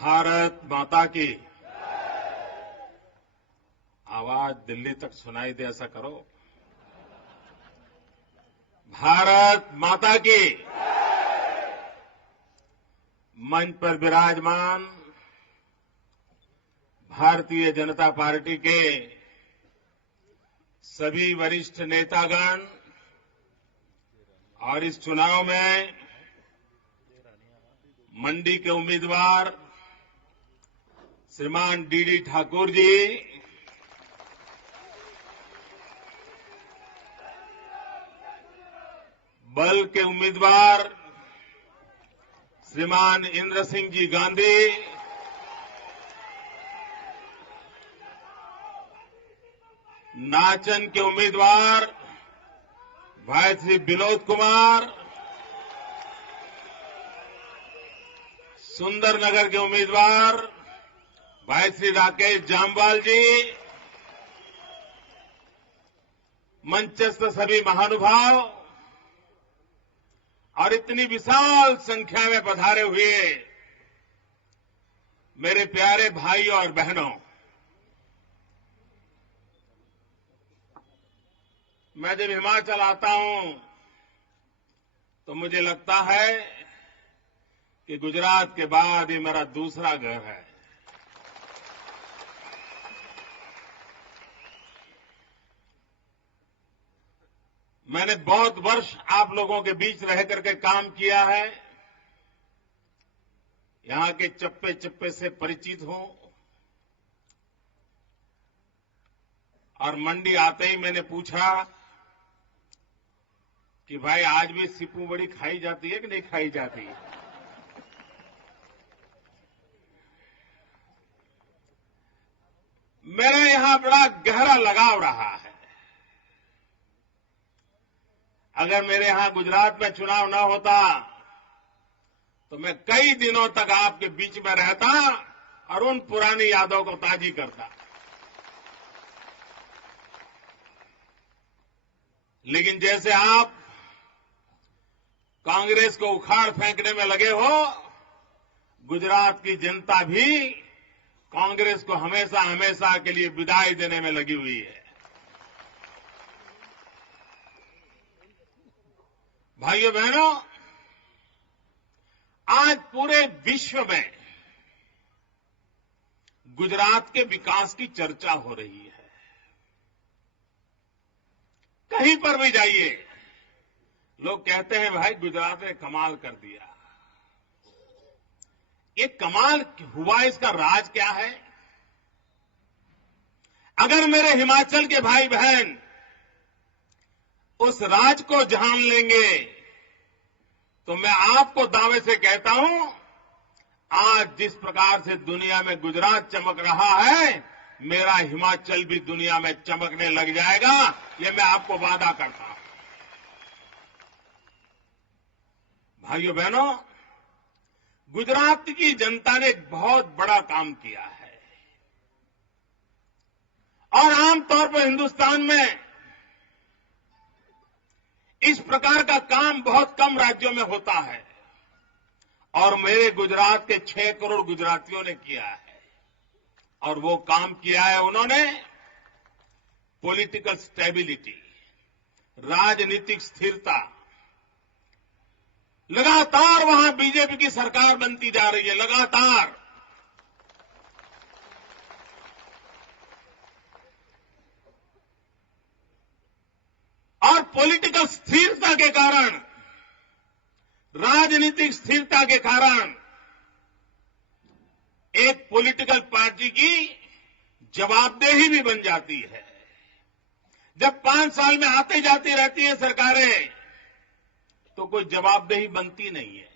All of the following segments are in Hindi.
भारत माता की आवाज दिल्ली तक सुनाई दे, ऐसा करो। भारत माता की मंच पर विराजमान भारतीय जनता पार्टी के सभी वरिष्ठ नेतागण और इस चुनाव में मंडी के उम्मीदवार श्रीमान डीडी ठाकुर जी, बल के उम्मीदवार श्रीमान इंद्र सिंह जी गांधी, नाचन के उम्मीदवार भाई श्री विनोद कुमार, सुंदरनगर के उम्मीदवार भाई श्री राकेश जामवाल जी, मंचस्थ सभी महानुभाव और इतनी विशाल संख्या में पधारे हुए मेरे प्यारे भाइयों और बहनों, मैं जब हिमाचल आता हूं तो मुझे लगता है कि गुजरात के बाद ये मेरा दूसरा घर है। मैंने बहुत वर्ष आप लोगों के बीच रह करके काम किया है, यहां के चप्पे चप्पे से परिचित हूं और मंडी आते ही मैंने पूछा कि भाई आज भी सिपू बड़ी खाई जाती है कि नहीं खाई जाती है? मेरा यहां बड़ा गहरा लगाव रहा है। अगर मेरे यहां गुजरात में चुनाव न होता तो मैं कई दिनों तक आपके बीच में रहता और उन पुरानी यादों को ताजी करता। लेकिन जैसे आप कांग्रेस को उखाड़ फेंकने में लगे हो, गुजरात की जनता भी कांग्रेस को हमेशा हमेशा के लिए विदाई देने में लगी हुई है। भाइयों बहनों, आज पूरे विश्व में गुजरात के विकास की चर्चा हो रही है। कहीं पर भी जाइए, लोग कहते हैं भाई गुजरात ने कमाल कर दिया। ये कमाल हुआ, इसका राज क्या है? अगर मेरे हिमाचल के भाई बहन उस राज को जान लेंगे तो मैं आपको दावे से कहता हूं, आज जिस प्रकार से दुनिया में गुजरात चमक रहा है, मेरा हिमाचल भी दुनिया में चमकने लग जाएगा। ये मैं आपको वादा करता हूं। भाइयों बहनों, गुजरात की जनता ने एक बहुत बड़ा काम किया है और आमतौर पर हिंदुस्तान में इस प्रकार का काम बहुत कम राज्यों में होता है और मेरे गुजरात के 6 करोड़ गुजरातियों ने किया है। और वो काम किया है उन्होंने पॉलिटिकल स्टेबिलिटी, राजनीतिक स्थिरता। लगातार वहां बीजेपी की सरकार बनती जा रही है, लगातार। और पॉलिटिकल स्थिरता के कारण, राजनीतिक स्थिरता के कारण एक पॉलिटिकल पार्टी की जवाबदेही भी बन जाती है। जब 5 साल में आते जाती रहती हैं सरकारें तो कोई जवाबदेही बनती नहीं है।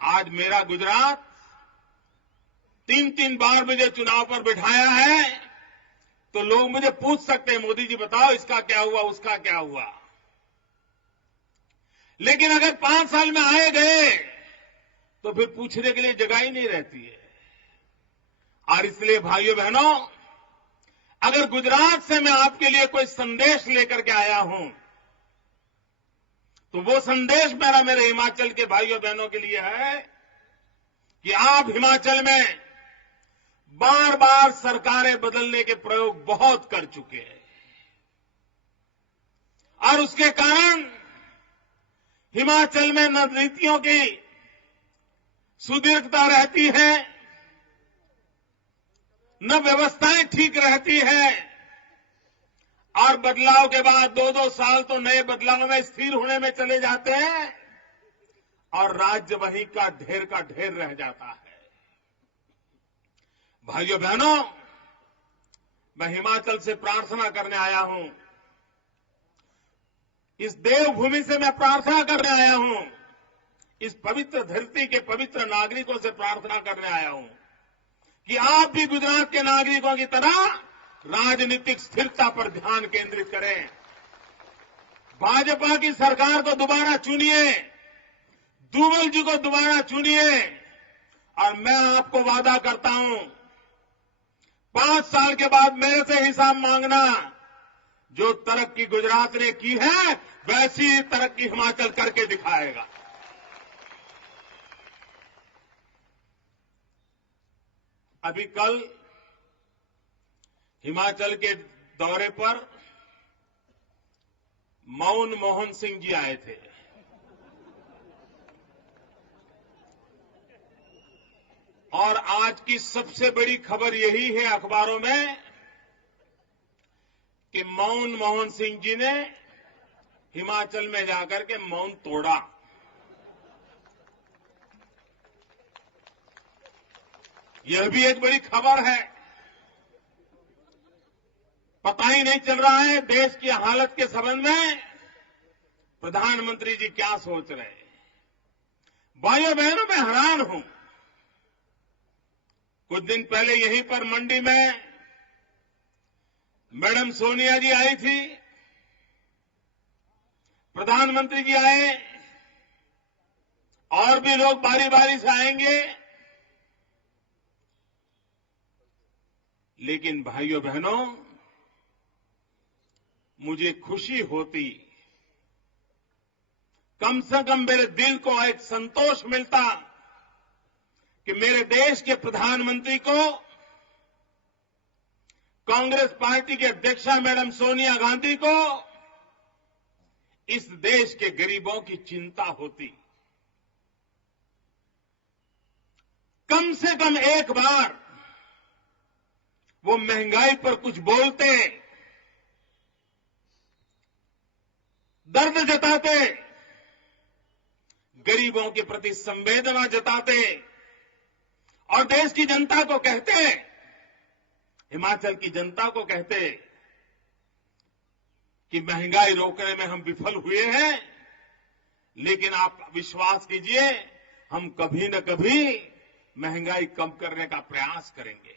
आज मेरा गुजरात 3-3 बार मुझे चुनाव पर बिठाया है तो लोग मुझे पूछ सकते हैं, मोदी जी बताओ इसका क्या हुआ, उसका क्या हुआ। लेकिन अगर 5 साल में आए गए तो फिर पूछने के लिए जगह ही नहीं रहती है। और इसलिए भाइयों बहनों, अगर गुजरात से मैं आपके लिए कोई संदेश लेकर के आया हूं तो वो संदेश मेरे हिमाचल के भाइयों बहनों के लिए है कि आप हिमाचल में बार बार सरकारें बदलने के प्रयोग बहुत कर चुके हैं और उसके कारण हिमाचल में न नीतियों की सुदीर्घता रहती है, न व्यवस्थाएं ठीक रहती है और बदलाव के बाद 2-2 साल तो नए बदलाव में स्थिर होने में चले जाते हैं और राज्य वहीं का ढेर रह जाता है। भाइयों बहनों, मैं हिमाचल से प्रार्थना करने आया हूं, इस देवभूमि से मैं प्रार्थना करने आया हूं, इस पवित्र धरती के पवित्र नागरिकों से प्रार्थना करने आया हूं कि आप भी गुजरात के नागरिकों की तरह राजनीतिक स्थिरता पर ध्यान केंद्रित करें। भाजपा की सरकार को दोबारा चुनिए, धूमल जी को दोबारा चुनिए और मैं आपको वादा करता हूं 5 साल के बाद मेरे से हिसाब मांगना। जो तरक्की गुजरात ने की है वैसी तरक्की हिमाचल करके दिखाएगा। अभी कल हिमाचल के दौरे पर मनमोहन सिंह जी आए थे। और आज की सबसे बड़ी खबर यही है अखबारों में कि मनमोहन सिंह जी ने हिमाचल में जाकर के मौन तोड़ा। यह भी एक बड़ी खबर है। पता ही नहीं चल रहा है देश की हालत के संबंध में प्रधानमंत्री जी क्या सोच रहे हैं। भाइयों बहनों, मैं हैरान हूं। कुछ दिन पहले यहीं पर मंडी में मैडम सोनिया जी आई थी, प्रधानमंत्री जी आए और भी लोग बारी बारी से आएंगे। लेकिन भाइयों बहनों, मुझे खुशी होती, कम से कम मेरे दिल को एक संतोष मिलता कि मेरे देश के प्रधानमंत्री को कांग्रेस पार्टी की अध्यक्षा मैडम सोनिया गांधी को इस देश के गरीबों की चिंता होती। कम से कम एक बार वो महंगाई पर कुछ बोलते, दर्द जताते, गरीबों के प्रति संवेदना जताते और देश की जनता को कहते, हिमाचल की जनता को कहते कि महंगाई रोकने में हम विफल हुए हैं, लेकिन आप विश्वास कीजिए हम कभी न कभी महंगाई कम करने का प्रयास करेंगे।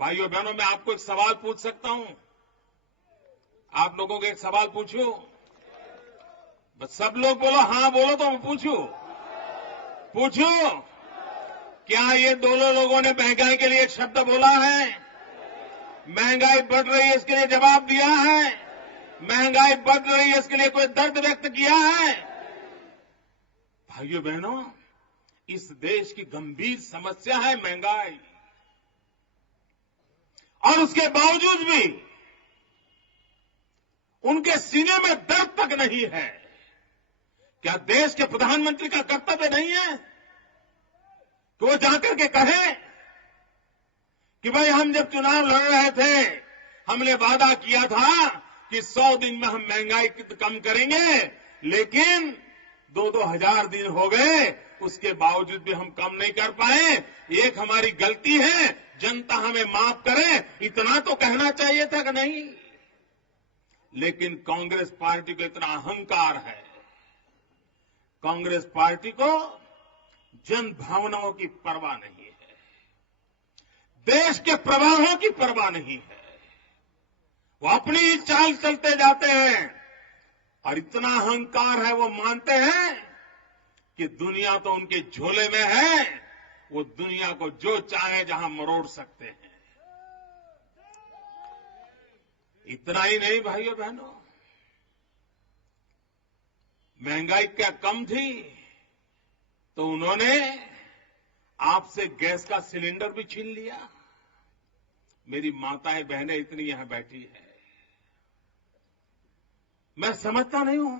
भाइयों बहनों, मैं आपको एक सवाल पूछ सकता हूं? आप लोगों को एक सवाल पूछूं? बस सब लोग बोलो, हां बोलो तो मैं पूछूं? क्या ये दोनों लोगों ने महंगाई के लिए एक शब्द बोला है? महंगाई बढ़ रही है इसके लिए जवाब दिया है? महंगाई बढ़ रही है इसके लिए कोई दर्द व्यक्त किया है? भाइयों बहनों, इस देश की गंभीर समस्या है महंगाई, और उसके बावजूद भी उनके सीने में दर्द तक नहीं है। क्या देश के प्रधानमंत्री का कर्तव्य नहीं है कि वो जाकर के कहे कि भाई हम जब चुनाव लड़ रहे थे हमने वादा किया था कि 100 दिन में हम महंगाई कम करेंगे, लेकिन 2-2 हजार दिन हो गए, उसके बावजूद भी हम कम नहीं कर पाए। एक हमारी गलती है, जनता हमें माफ करे, इतना तो कहना चाहिए था कि नहीं? लेकिन कांग्रेस पार्टी को इतना अहंकार है, कांग्रेस पार्टी को जन भावनाओं की परवाह नहीं है, देश के प्रवाहों की परवाह नहीं है। वो अपनी ही चाल चलते जाते हैं और इतना अहंकार है, वो मानते हैं कि दुनिया तो उनके झोले में है, वो दुनिया को जो चाहे जहां मरोड़ सकते हैं। इतना ही नहीं भाइयों बहनों, महंगाई क्या कम थी तो उन्होंने आपसे गैस का सिलेंडर भी छीन लिया। मेरी माताएं बहनें इतनी यहां बैठी है, मैं समझता नहीं हूं।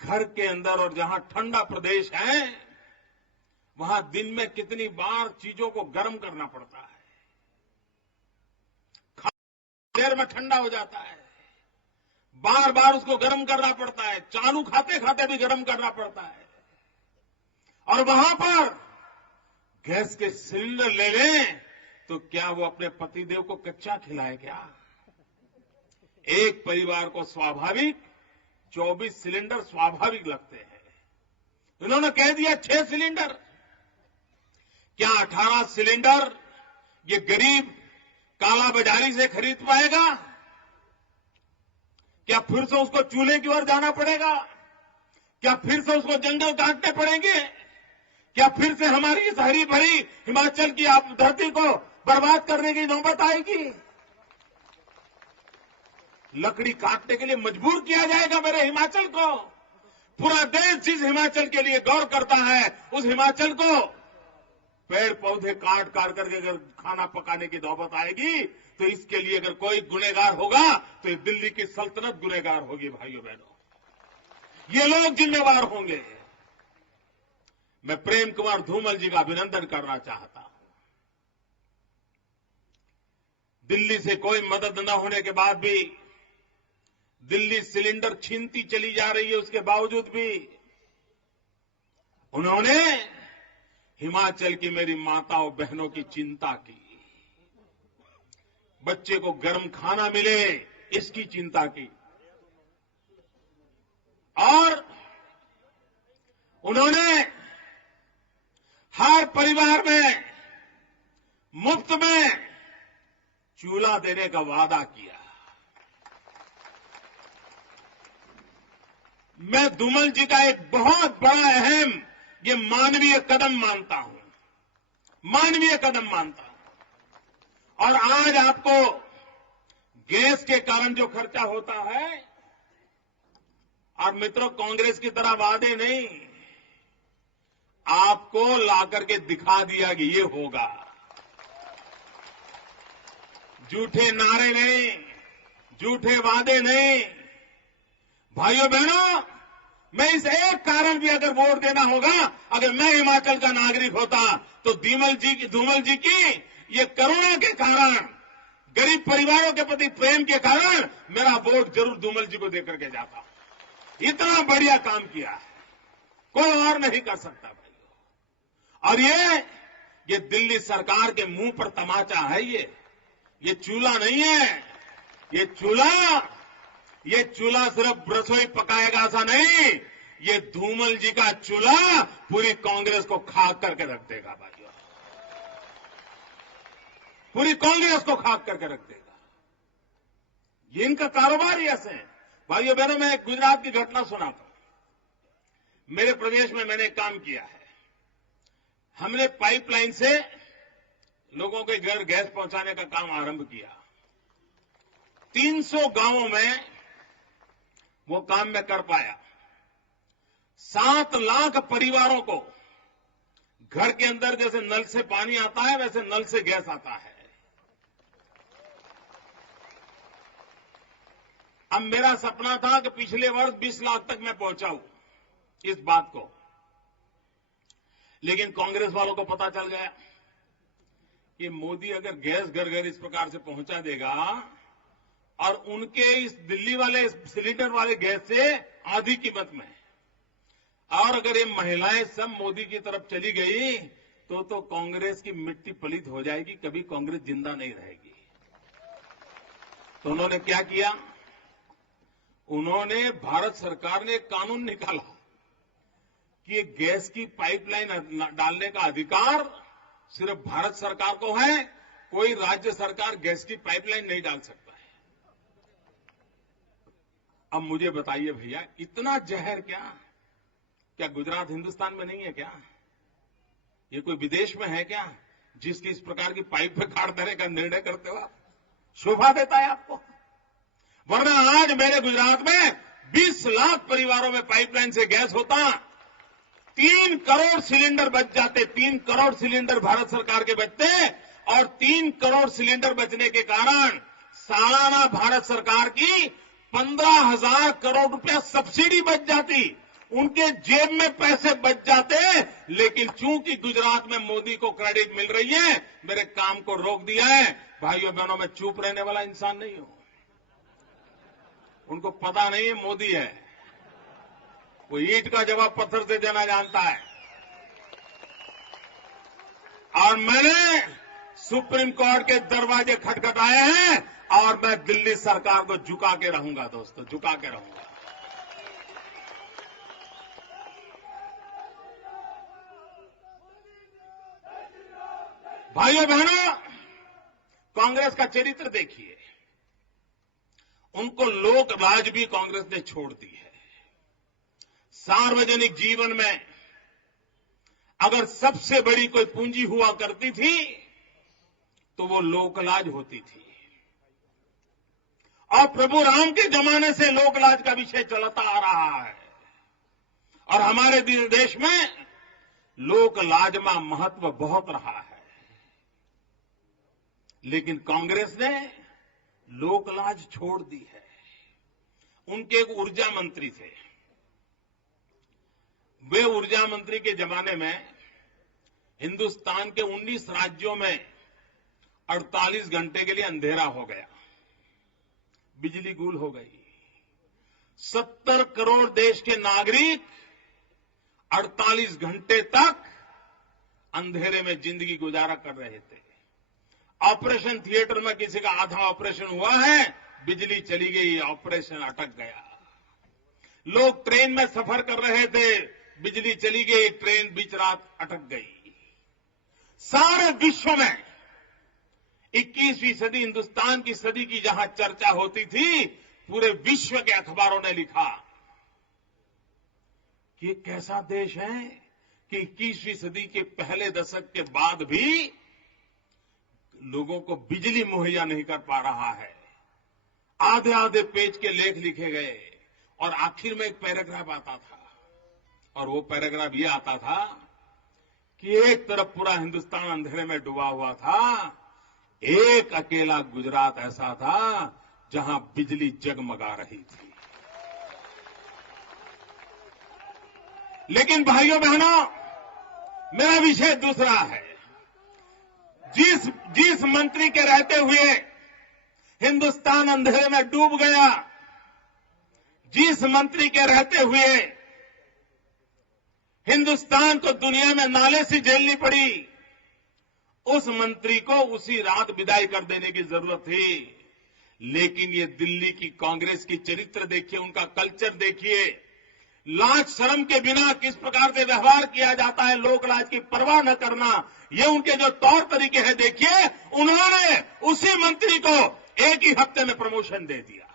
घर के अंदर और जहां ठंडा प्रदेश है वहां दिन में कितनी बार चीजों को गर्म करना पड़ता है, देर में ठंडा हो जाता है, बार बार उसको गर्म करना पड़ता है, चालू खाते खाते भी गर्म करना पड़ता है। और वहां पर गैस के सिलेंडर ले लें तो क्या वो अपने पतिदेव को कच्चा खिलाए क्या? एक परिवार को स्वाभाविक 24 सिलेंडर स्वाभाविक लगते हैं, इन्होंने कह दिया 6 सिलेंडर। क्या 18 सिलेंडर ये गरीब काला बाजारी से खरीद पाएगा? क्या फिर से उसको चूल्हे की ओर जाना पड़ेगा? क्या फिर से उसको जंगल काटने पड़ेंगे? क्या फिर से हमारी इस हरी भरी हिमाचल की आप धरती को बर्बाद करने की नौबत आएगी? लकड़ी काटने के लिए मजबूर किया जाएगा मेरे हिमाचल को। पूरा देश जिस हिमाचल के लिए गौर करता है उस हिमाचल को पेड़ पौधे काट काट करके अगर खाना पकाने की नौबत आएगी तो इसके लिए अगर कोई गुनहगार होगा तो ये दिल्ली की सल्तनत गुनहगार होगी। भाइयों बहनों, ये लोग जिम्मेवार होंगे। मैं प्रेम कुमार धूमल जी का अभिनंदन करना चाहता हूं। दिल्ली से कोई मदद न होने के बाद भी दिल्ली सिलेंडर छीनती चली जा रही है, उसके बावजूद भी उन्होंने हिमाचल की मेरी माताओं बहनों की चिंता की, बच्चे को गर्म खाना मिले इसकी चिंता की, और उन्होंने हर परिवार में मुफ्त में चूल्हा देने का वादा किया। मैं धूमल जी का एक बहुत बड़ा अहम ये मानवीय कदम मानता हूं, मानवीय कदम मानता हूं। और आज आपको गैस के कारण जो खर्चा होता है, और मित्रों कांग्रेस की तरह वादे नहीं, आपको लाकर के दिखा दिया कि ये होगा। झूठे नारे नहीं, झूठे वादे नहीं। भाइयों बहनों, मैं इस एक कारण भी अगर वोट देना होगा, अगर मैं हिमाचल का नागरिक होता तो धूमल जी की ये करुणा के कारण, गरीब परिवारों के प्रति प्रेम के कारण मेरा वोट जरूर धूमल जी को देकर के जाता। इतना बढ़िया काम किया है, कोई और नहीं कर सकता भाइयों। और ये दिल्ली सरकार के मुंह पर तमाचा है। ये चूल्हा नहीं है, ये चूल्हा सिर्फ रसोई पकाएगा ऐसा नहीं, ये धूमल जी का चूल्हा पूरी कांग्रेस को खाक करके रख देगा भाइयों, पूरी कांग्रेस को खाक करके रख देगा। ये इनका कारोबार ही ऐसे है। भाइयों बहनों, मैं एक गुजरात की घटना सुनाता हूं। मेरे प्रदेश में मैंने काम किया है। हमने पाइपलाइन से लोगों के घर गैस पहुंचाने का काम आरंभ किया। 300 गांवों में वो काम मैं कर पाया। 7 लाख परिवारों को घर के अंदर जैसे नल से पानी आता है वैसे नल से गैस आता है। अब मेरा सपना था कि पिछले वर्ष 20 लाख तक मैं पहुंचाऊं इस बात को, लेकिन कांग्रेस वालों को पता चल गया कि मोदी अगर गैस घर घर इस प्रकार से पहुंचा देगा और उनके इस दिल्ली वाले सिलेंडर वाले गैस से आधी कीमत में, और अगर ये महिलाएं सब मोदी की तरफ चली गई तो कांग्रेस की मिट्टी पलीत हो जाएगी, कभी कांग्रेस जिंदा नहीं रहेगी। तो उन्होंने क्या किया, उन्होंने, भारत सरकार ने एक कानून निकाला कि गैस की पाइपलाइन डालने का अधिकार सिर्फ भारत सरकार को है, कोई राज्य सरकार गैस की पाइपलाइन नहीं डाल सकता है। अब मुझे बताइए भैया, इतना जहर क्या गुजरात हिंदुस्तान में नहीं है क्या? ये कोई विदेश में है क्या जिसकी इस प्रकार की पाइप पे काट देने का निर्णय करते हो आप? शोभा देता है आपको? वरना आज मेरे गुजरात में 20 लाख परिवारों में पाइपलाइन से गैस होता 3 करोड़ सिलेंडर बच जाते, 3 करोड़ सिलेंडर भारत सरकार के बचते और 3 करोड़ सिलेंडर बचने के कारण सालाना भारत सरकार की 15,000 करोड़ रुपया सब्सिडी बच जाती, उनके जेब में पैसे बच जाते। लेकिन चूंकि गुजरात में मोदी को क्रेडिट मिल रही है, मेरे काम को रोक दिया है। भाइयों बहनों, मैं चुप रहने वाला इंसान नहीं हूं। उनको पता नहीं है मोदी है, वो ईंट का जवाब पत्थर से देना जानता है। और मैंने सुप्रीम कोर्ट के दरवाजे खटखटाए हैं और मैं दिल्ली सरकार को झुका के रहूंगा दोस्तों, झुका के रहूंगा। भाइयों बहनों, कांग्रेस का चरित्र देखिए, उनको लोक राज भी कांग्रेस ने छोड़ दी है। सार्वजनिक जीवन में अगर सबसे बड़ी कोई पूंजी हुआ करती थी तो वो लोकलाज होती थी। और प्रभु राम के जमाने से लोकलाज का विषय चलता आ रहा है और हमारे देश में लोकलाज में महत्व बहुत रहा है। लेकिन कांग्रेस ने लोकलाज छोड़ दी है। उनके एक ऊर्जा मंत्री थे, वे ऊर्जा मंत्री के जमाने में हिंदुस्तान के 19 राज्यों में 48 घंटे के लिए अंधेरा हो गया, बिजली गुल हो गई। 70 करोड़ देश के नागरिक 48 घंटे तक अंधेरे में जिंदगी गुजारा कर रहे थे। ऑपरेशन थिएटर में किसी का आधा ऑपरेशन हुआ है, बिजली चली गई, ऑपरेशन अटक गया। लोग ट्रेन में सफर कर रहे थे, बिजली चली गई, ट्रेन बीच रात अटक गई। सारे विश्व में 21वीं सदी, हिंदुस्तान की सदी की जहां चर्चा होती थी, पूरे विश्व के अखबारों ने लिखा कि ये कैसा देश है कि 21वीं सदी के पहले दशक के बाद भी लोगों को बिजली मुहैया नहीं कर पा रहा है। आधे आधे पेज के लेख लिखे गए और आखिर में एक पैराग्राफ आता था और वो पैराग्राफ ये आता था कि एक तरफ पूरा हिंदुस्तान अंधेरे में डूबा हुआ था, एक अकेला गुजरात ऐसा था जहां बिजली जगमगा रही थी। लेकिन भाइयों बहनों, मेरा विषय दूसरा है। जिस मंत्री के रहते हुए हिंदुस्तान अंधेरे में डूब गया, जिस मंत्री के रहते हुए हिंदुस्तान को दुनिया में नाले से झेलनी पड़ी, उस मंत्री को उसी रात विदाई कर देने की जरूरत थी। लेकिन ये दिल्ली की कांग्रेस की चरित्र देखिए, उनका कल्चर देखिए, लाज शर्म के बिना किस प्रकार से व्यवहार किया जाता है, लोकलाज की परवाह न करना, ये उनके जो तौर तरीके हैं देखिए। उन्होंने उसी मंत्री को एक ही हफ्ते में प्रमोशन दे दिया,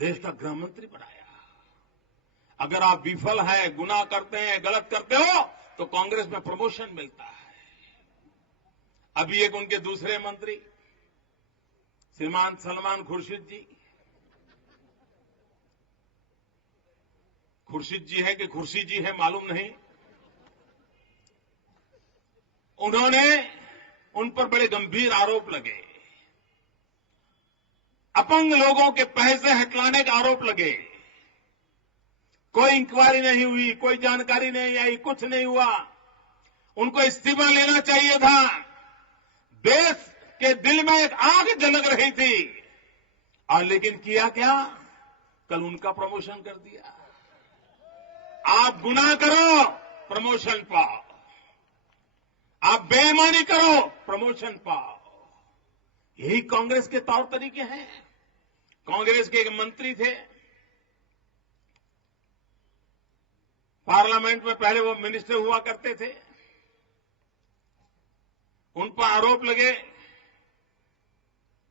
देश का गृह मंत्री बनाया। अगर आप विफल हैं, गुनाह करते हैं, गलत करते हो तो कांग्रेस में प्रमोशन मिलता है। अभी एक उनके दूसरे मंत्री श्रीमान सलमान खुर्शीद जी, खुर्शीद जी है कि खुर्शी जी है मालूम नहीं, उन्होंने उन पर बड़े गंभीर आरोप लगे। अपंग लोगों के पैसे हटवाने का आरोप लगे। कोई इंक्वायरी नहीं हुई, कोई जानकारी नहीं आई, कुछ नहीं हुआ। उनको इस्तीफा लेना चाहिए था। देश के दिल में एक आग जलक रही थी और लेकिन किया क्या, कल उनका प्रमोशन कर दिया। आप गुनाह करो, प्रमोशन पाओ, आप बेईमानी करो, प्रमोशन पाओ। यही कांग्रेस के तौर तरीके हैं। कांग्रेस के एक मंत्री थे, पार्लियामेंट में पहले वो मिनिस्टर हुआ करते थे, उन पर आरोप लगे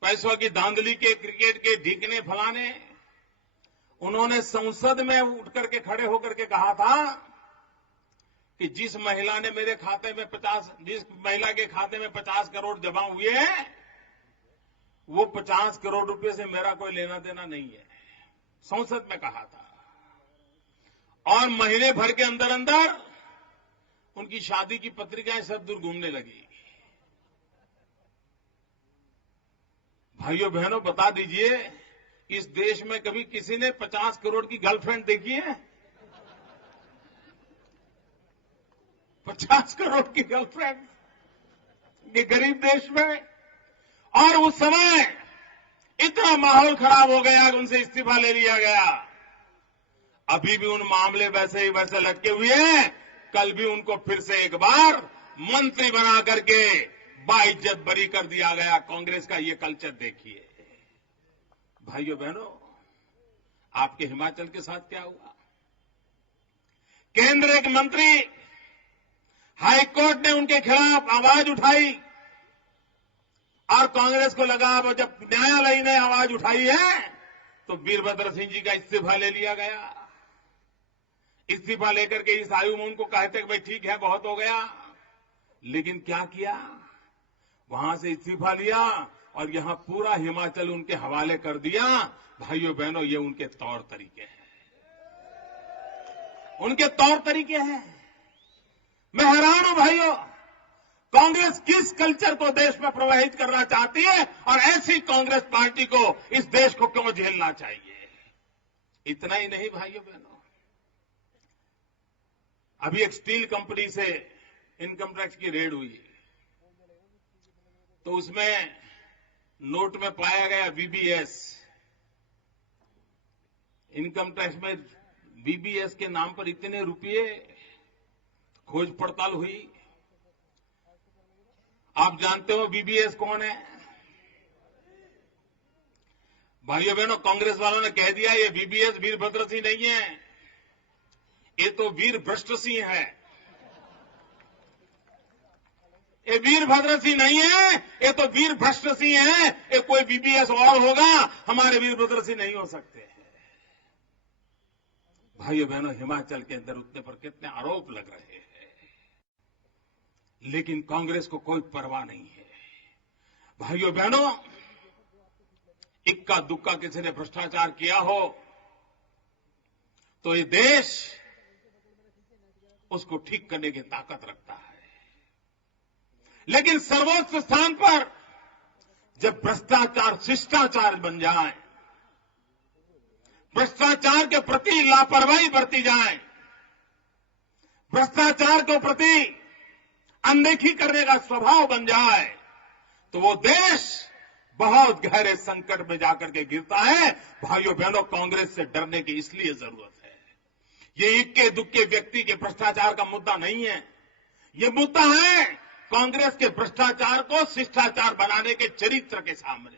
पैसों की धांधली के, क्रिकेट के ढीकने फलाने। उन्होंने संसद में उठ करके खड़े होकर के कहा था कि जिस महिला ने मेरे खाते में जिस महिला के खाते में 50 करोड़ जमा हुए हैं, वो 50 करोड़ रुपए से मेरा कोई लेना देना नहीं है। संसद में कहा था। और महीने भर के अंदर अंदर उनकी शादी की पत्रिकाएं सब दूर घूमने लगी। भाइयों बहनों, बता दीजिए, इस देश में कभी किसी ने 50 करोड़ की गर्लफ्रेंड देखी है? 50 करोड़ की गर्लफ्रेंड ये गरीब देश में। और उस समय इतना माहौल खराब हो गया कि उनसे इस्तीफा ले लिया गया। अभी भी उन मामले वैसे ही वैसे लटके हुए हैं। कल भी उनको फिर से एक बार मंत्री बना करके बाइज्जत बरी कर दिया गया। कांग्रेस का ये कल्चर देखिए। भाइयों बहनों, आपके हिमाचल के साथ क्या हुआ? केंद्र एक मंत्री, हाईकोर्ट ने उनके खिलाफ आवाज उठाई और कांग्रेस को लगा अब जब न्यायालय ने आवाज उठाई है तो वीरभद्र सिंह जी का इस्तीफा ले लिया गया। इस्तीफा लेकर के इस आयु में उनको कहते कि भाई ठीक है, बहुत हो गया। लेकिन क्या किया? वहां से इस्तीफा लिया और यहां पूरा हिमाचल उनके हवाले कर दिया। भाइयों बहनों, ये उनके तौर तरीके हैं, उनके तौर तरीके हैं। मैं हैरान हूं भाइयों, कांग्रेस किस कल्चर को देश में प्रवाहित करना चाहती है और ऐसी कांग्रेस पार्टी को इस देश को क्यों झेलना चाहिए? इतना ही नहीं भाइयों बहनों, अभी एक स्टील कंपनी से इनकम टैक्स की रेड हुई तो उसमें नोट में पाया गया वीबीएस। इनकम टैक्स में वीबीएस के नाम पर इतने रुपये। खोज पड़ताल हुई। आप जानते हो वीबीएस कौन है? भाइयों बहनों, कांग्रेस वालों ने कह दिया ये वीबीएस वीरभद्र सिंह नहीं है, ये तो वीरभ्रष्ट सिंह है। ये वीरभद्र सिंह नहीं है, ये तो वीरभ्रष्ट सिंह है। ये कोई वीबीएस और होगा, हमारे वीरभद्र सिंह नहीं हो सकते। भाइयों बहनों, हिमाचल के अंदर उतने पर कितने आरोप लग रहे हैं, लेकिन कांग्रेस को कोई परवाह नहीं है। भाइयों बहनों, इक्का दुक्का किसी ने भ्रष्टाचार किया हो तो ये देश उसको ठीक करने की ताकत रखता है। लेकिन सर्वोच्च स्थान पर जब भ्रष्टाचार शिष्टाचार बन जाए, भ्रष्टाचार के प्रति लापरवाही बरती जाए, भ्रष्टाचार के प्रति अनदेखी करने का स्वभाव बन जाए, तो वो देश बहुत गहरे संकट में जाकर के गिरता है। भाइयों बहनों, कांग्रेस से डरने की इसलिए जरूरत है। ये इक्के दुक्के व्यक्ति के भ्रष्टाचार का मुद्दा नहीं है। ये मुद्दा है कांग्रेस के भ्रष्टाचार को शिष्टाचार बनाने के चरित्र के सामने।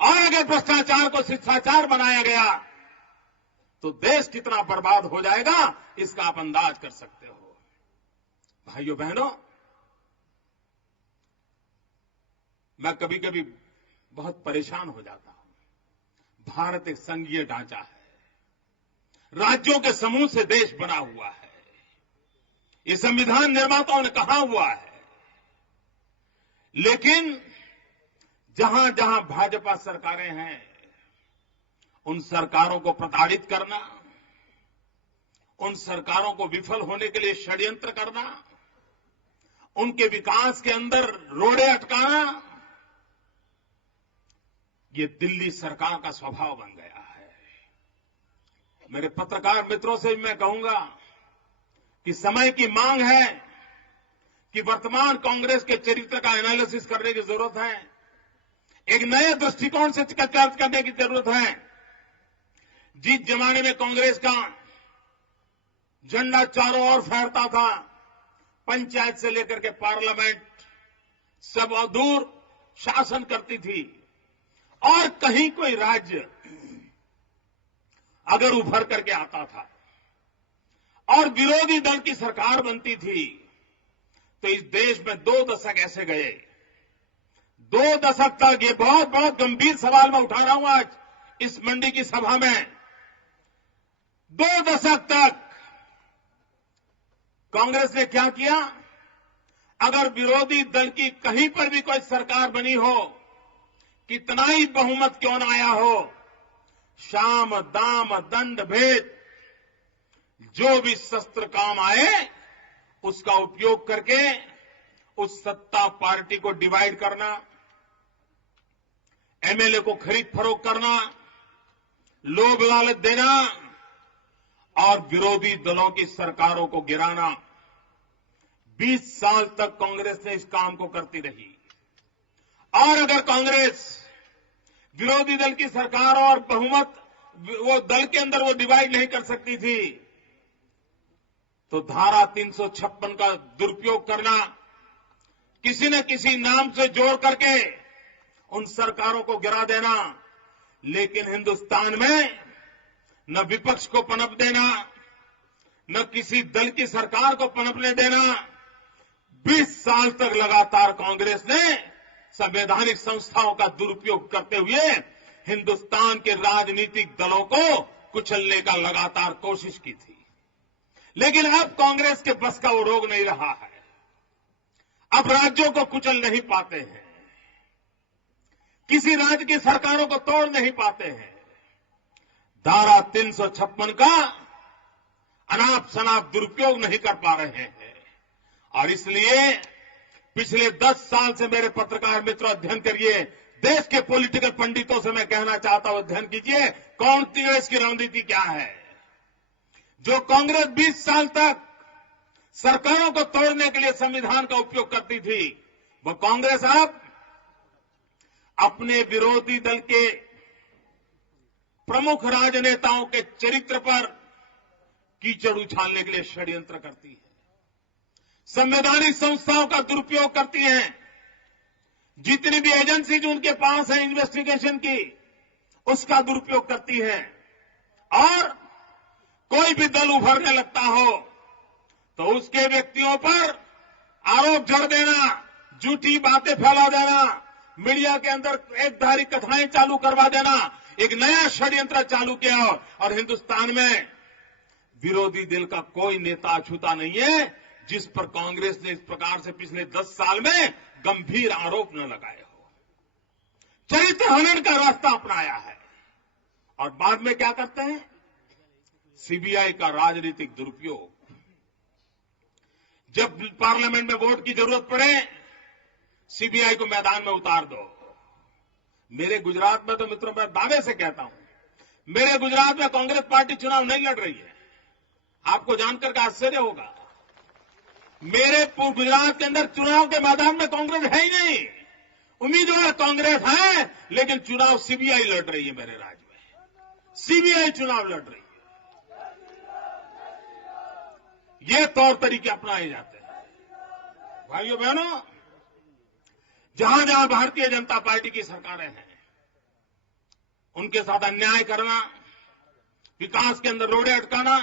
और अगर भ्रष्टाचार को शिष्टाचार बनाया गया तो देश कितना बर्बाद हो जाएगा, इसका आप अंदाज कर सकते हो। भाइयों बहनों, मैं कभी कभी बहुत परेशान हो जाता हूं। भारत एक संघीय ढांचा है, राज्यों के समूह से देश बना हुआ है। ये संविधान निर्माताओं ने कहा हुआ है। लेकिन जहां जहां भाजपा सरकारें हैं, उन सरकारों को प्रताड़ित करना, उन सरकारों को विफल होने के लिए षड्यंत्र करना, उनके विकास के अंदर रोड़े अटकाना, ये दिल्ली सरकार का स्वभाव बन गया है। मेरे पत्रकार मित्रों से मैं कहूंगा कि समय की मांग है कि वर्तमान कांग्रेस के चरित्र का एनालिसिस करने की जरूरत है। एक नए दृष्टिकोण से चर्चा करने की जरूरत है। जिस जमाने में कांग्रेस का झंडा चारों ओर फहरता था, पंचायत से लेकर के पार्लियामेंट सब दूर शासन करती थी, और कहीं कोई राज्य अगर उभर करके आता था और विरोधी दल की सरकार बनती थी, तो इस देश में 2 दशक ऐसे गए। 2 दशक तक, ये बहुत बहुत गंभीर सवाल मैं उठा रहा हूं आज इस मंडी की सभा में, 2 दशक तक कांग्रेस ने क्या किया? अगर विरोधी दल की कहीं पर भी कोई सरकार बनी हो, कितना ही बहुमत क्यों न आया हो, शाम दाम दंड भेद जो भी शस्त्र काम आए उसका उपयोग करके उस सत्ता पार्टी को डिवाइड करना, एमएलए को खरीद फरोख्त करना, लोभ लालच देना और विरोधी दलों की सरकारों को गिराना। 20 साल तक कांग्रेस ने इस काम को करती रही और अगर कांग्रेस विरोधी दल की सरकार और बहुमत वो दल के अंदर वो डिवाइड नहीं कर सकती थी तो धारा 356 का दुरुपयोग करना, किसी न किसी नाम से जोड़ करके उन सरकारों को गिरा देना। लेकिन हिंदुस्तान में न विपक्ष को पनप देना, न किसी दल की सरकार को पनपने देना। 20 साल तक लगातार कांग्रेस ने संवैधानिक संस्थाओं का दुरुपयोग करते हुए हिंदुस्तान के राजनीतिक दलों को कुचलने का लगातार कोशिश की थी। लेकिन अब कांग्रेस के बस का वो रोग नहीं रहा है। अब राज्यों को कुचल नहीं पाते हैं, किसी राज्य की सरकारों को तोड़ नहीं पाते हैं। धारा 356 का अनाप शनाप दुरुपयोग नहीं कर पा रहे हैं और इसलिए पिछले 10 साल से मेरे पत्रकार मित्रों अध्ययन करिए, देश के पॉलिटिकल पंडितों से मैं कहना चाहता हूं अध्ययन कीजिए, कौन सी देश की रणनीति क्या है। जो कांग्रेस 20 साल तक सरकारों को तोड़ने के लिए संविधान का उपयोग करती थी, वो कांग्रेस अब अपने विरोधी दल के प्रमुख राजनेताओं के चरित्र पर कीचड़ उछालने के लिए षड्यंत्र करती है, संवैधानिक संस्थाओं का दुरुपयोग करती है। जितनी भी एजेंसी जो उनके पास है इन्वेस्टिगेशन की, उसका दुरुपयोग करती है और कोई भी दल उभरने लगता हो तो उसके व्यक्तियों पर आरोप जड़ देना, झूठी बातें फैला देना, मीडिया के अंदर एकधारी कथाएं चालू करवा देना, एक नया षड्यंत्र चालू किया और हिंदुस्तान में विरोधी दल का कोई नेता अछूता नहीं है जिस पर कांग्रेस ने इस प्रकार से पिछले 10 साल में गंभीर आरोप न लगाए हो। चरित्र हनन का रास्ता अपनाया है और बाद में क्या करते हैं, सीबीआई का राजनीतिक दुरुपयोग। जब पार्लियामेंट में वोट की जरूरत पड़े सीबीआई को मैदान में उतार दो। मेरे गुजरात में तो मित्रों मैं दावे से कहता हूं, मेरे गुजरात में कांग्रेस पार्टी चुनाव नहीं लड़ रही है। आपको जानकर के आश्चर्य होगा, मेरे गुजरात के अंदर चुनाव के मैदान में कांग्रेस है ही नहीं। उम्मीदवार कांग्रेस है लेकिन चुनाव सीबीआई लड़ रही है। मेरे राज्य में सीबीआई चुनाव लड़ रही है। ये तौर तरीके अपनाए जाते हैं। भाइयों बहनों, जहां जहां भारतीय जनता पार्टी की सरकारें हैं उनके साथ अन्याय करना, विकास के अंदर रोड़े अटकाना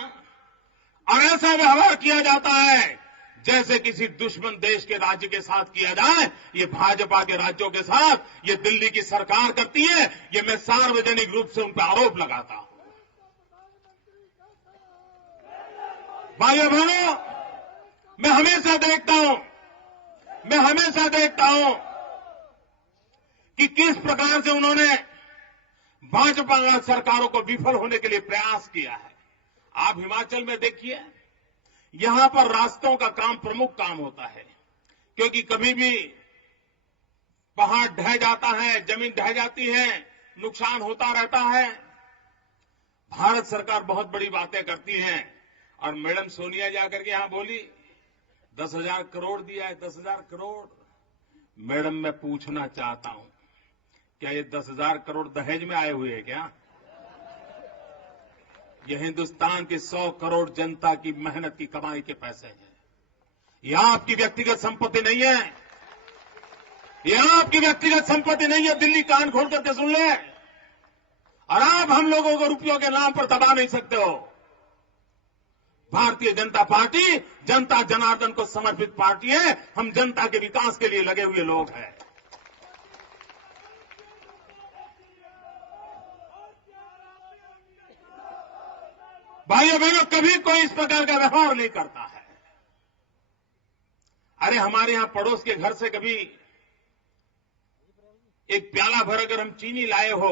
और ऐसा व्यवहार किया जाता है जैसे किसी दुश्मन देश के राज्य के साथ किया जाए। ये भाजपा के राज्यों के साथ ये दिल्ली की सरकार करती है। ये मैं सार्वजनिक रूप से उन पर आरोप लगाता हूं। भाइयों बहनों, मैं हमेशा देखता हूं कि किस प्रकार से उन्होंने भाजपा सरकारों को विफल होने के लिए प्रयास किया है। आप हिमाचल में देखिए, यहां पर रास्तों का काम प्रमुख काम होता है, क्योंकि कभी भी पहाड़ ढह जाता है, जमीन ढह जाती है, नुकसान होता रहता है। भारत सरकार बहुत बड़ी बातें करती है और मैडम सोनिया जाकर के यहां बोली 10,000 करोड़ दिया है, 10,000 करोड़। मैडम मैं पूछना चाहता हूं, क्या ये 10,000 करोड़ दहेज में आए हुए हैं क्या? ये हिंदुस्तान की 100 करोड़ जनता की मेहनत की कमाई के पैसे हैं। यह आपकी व्यक्तिगत संपत्ति नहीं है। यह आपकी व्यक्तिगत संपत्ति नहीं है। दिल्ली कान खोल करके सुन ले। और आप हम लोगों को रुपयों के नाम पर दबा नहीं सकते हो। भारतीय जनता पार्टी जनता जनार्दन को समर्पित पार्टी है। हम जनता के विकास के लिए लगे हुए लोग हैं। भाइयों बहनों, कभी कोई इस प्रकार का व्यवहार नहीं करता है। अरे हमारे यहां पड़ोस के घर से कभी एक प्याला भर अगर हम चीनी लाए हो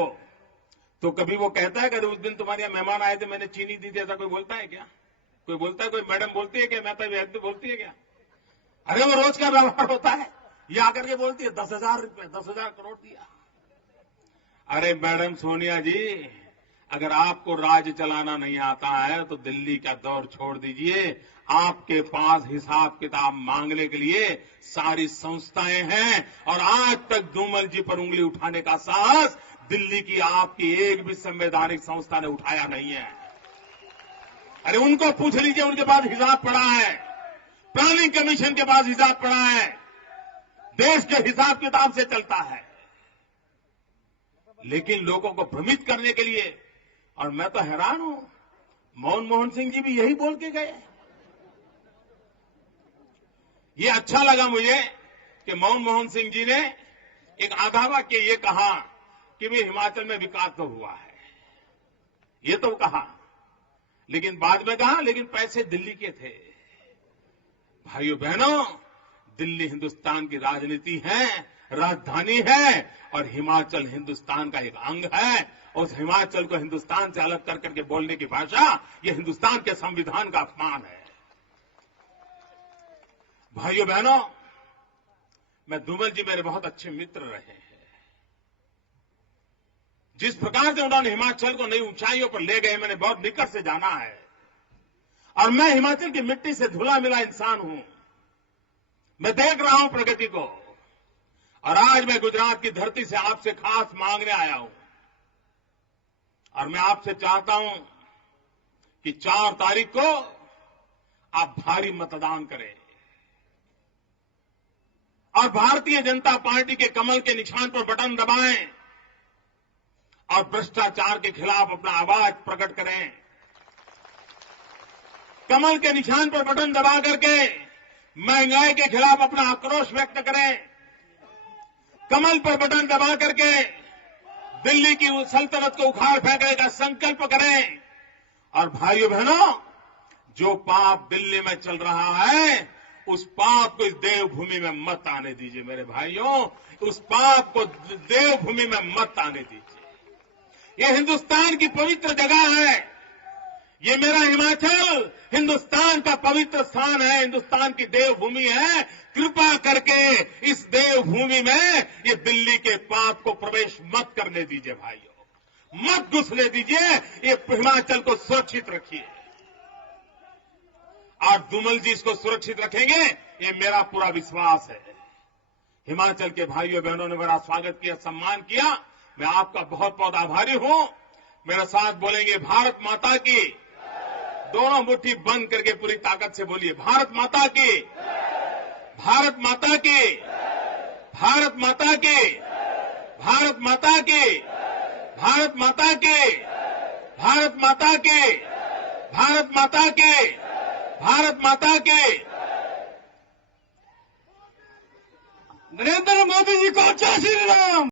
तो कभी वो कहता है कि उस दिन तुम्हारे यहां मेहमान आए थे, मैंने चीनी दी थी, ऐसा कोई बोलता है क्या? कोई बोलता है, कोई मैडम बोलती है क्या, मैं तो बोलती है क्या? अरे वो रोज का व्यवहार होता है। ये आकर के बोलती है 10,000 रुपए, 10,000 करोड़ दिया। अरे मैडम सोनिया जी, अगर आपको राज्य चलाना नहीं आता है तो दिल्ली का दौर छोड़ दीजिए। आपके पास हिसाब किताब मांगने के लिए सारी संस्थाएं हैं, और आज तक धूमल जी पर उंगली उठाने का साहस दिल्ली की आपकी एक भी संवैधानिक संस्था ने उठाया नहीं है। अरे उनको पूछ लीजिए, उनके पास हिसाब पड़ा है, प्लानिंग कमीशन के पास हिसाब पड़ा है, देश के हिसाब किताब से चलता है। लेकिन लोगों को भ्रमित करने के लिए, और मैं तो हैरान हूं, मनमोहन सिंह जी भी यही बोल के गए। ये अच्छा लगा मुझे कि मनमोहन सिंह जी ने एक आधा वाक्य ये कहा कि भाई हिमाचल में विकास तो हुआ है, ये तो कहा, लेकिन बाद में कहा लेकिन पैसे दिल्ली के थे। भाइयों बहनों, दिल्ली हिंदुस्तान की राजनीति है, राजधानी है, और हिमाचल हिंदुस्तान का एक अंग है। उस हिमाचल को हिंदुस्तान से अलग कर करके बोलने की भाषा, यह हिंदुस्तान के संविधान का अपमान है। भाइयों बहनों, मैं धूमल जी मेरे बहुत अच्छे मित्र रहे हैं। जिस प्रकार से उन्होंने हिमाचल को नई ऊंचाइयों पर ले गए, मैंने बहुत निकट से जाना है, और मैं हिमाचल की मिट्टी से धुला मिला इंसान हूं। मैं देख रहा हूं प्रगति को, और आज मैं गुजरात की धरती से आपसे खास मांगने आया हूं, और मैं आपसे चाहता हूं कि 4 तारीख को आप भारी मतदान करें, और भारतीय जनता पार्टी के कमल के निशान पर बटन दबाएं, और भ्रष्टाचार के खिलाफ अपना आवाज प्रकट करें। कमल के निशान पर बटन दबा करके महंगाई के खिलाफ अपना आक्रोश व्यक्त करें। कमल पर बटन दबा करके दिल्ली की सल्तनत को उखाड़ फेंकने का संकल्प करें। और भाइयों बहनों, जो पाप दिल्ली में चल रहा है, उस पाप को इस देवभूमि में मत आने दीजिए। मेरे भाइयों, उस पाप को देवभूमि में मत आने दीजिए। ये हिंदुस्तान की पवित्र जगह है, ये मेरा हिमाचल हिंदुस्तान का पवित्र स्थान है, हिंदुस्तान की देवभूमि है। कृपा करके इस देवभूमि में ये दिल्ली के पाप को प्रवेश मत करने दीजिए। भाइयों, मत घुसने दीजिए, ये हिमाचल को सुरक्षित रखिए, और धूमल जी इसको सुरक्षित रखेंगे, ये मेरा पूरा विश्वास है। हिमाचल के भाइयों बहनों ने मेरा स्वागत किया, सम्मान किया, मैं आपका बहुत बहुत आभारी हूं। मेरे साथ बोलेंगे भारत माता की, दोनों मुट्ठी बंद करके पूरी ताकत से बोलिए, भारत माता की, भारत माता की, भारत माता की, भारत माता की, भारत माता की, भारत माता की, भारत माता की, भारत माता की। नरेंद्र मोदी जी को जय श्री राम।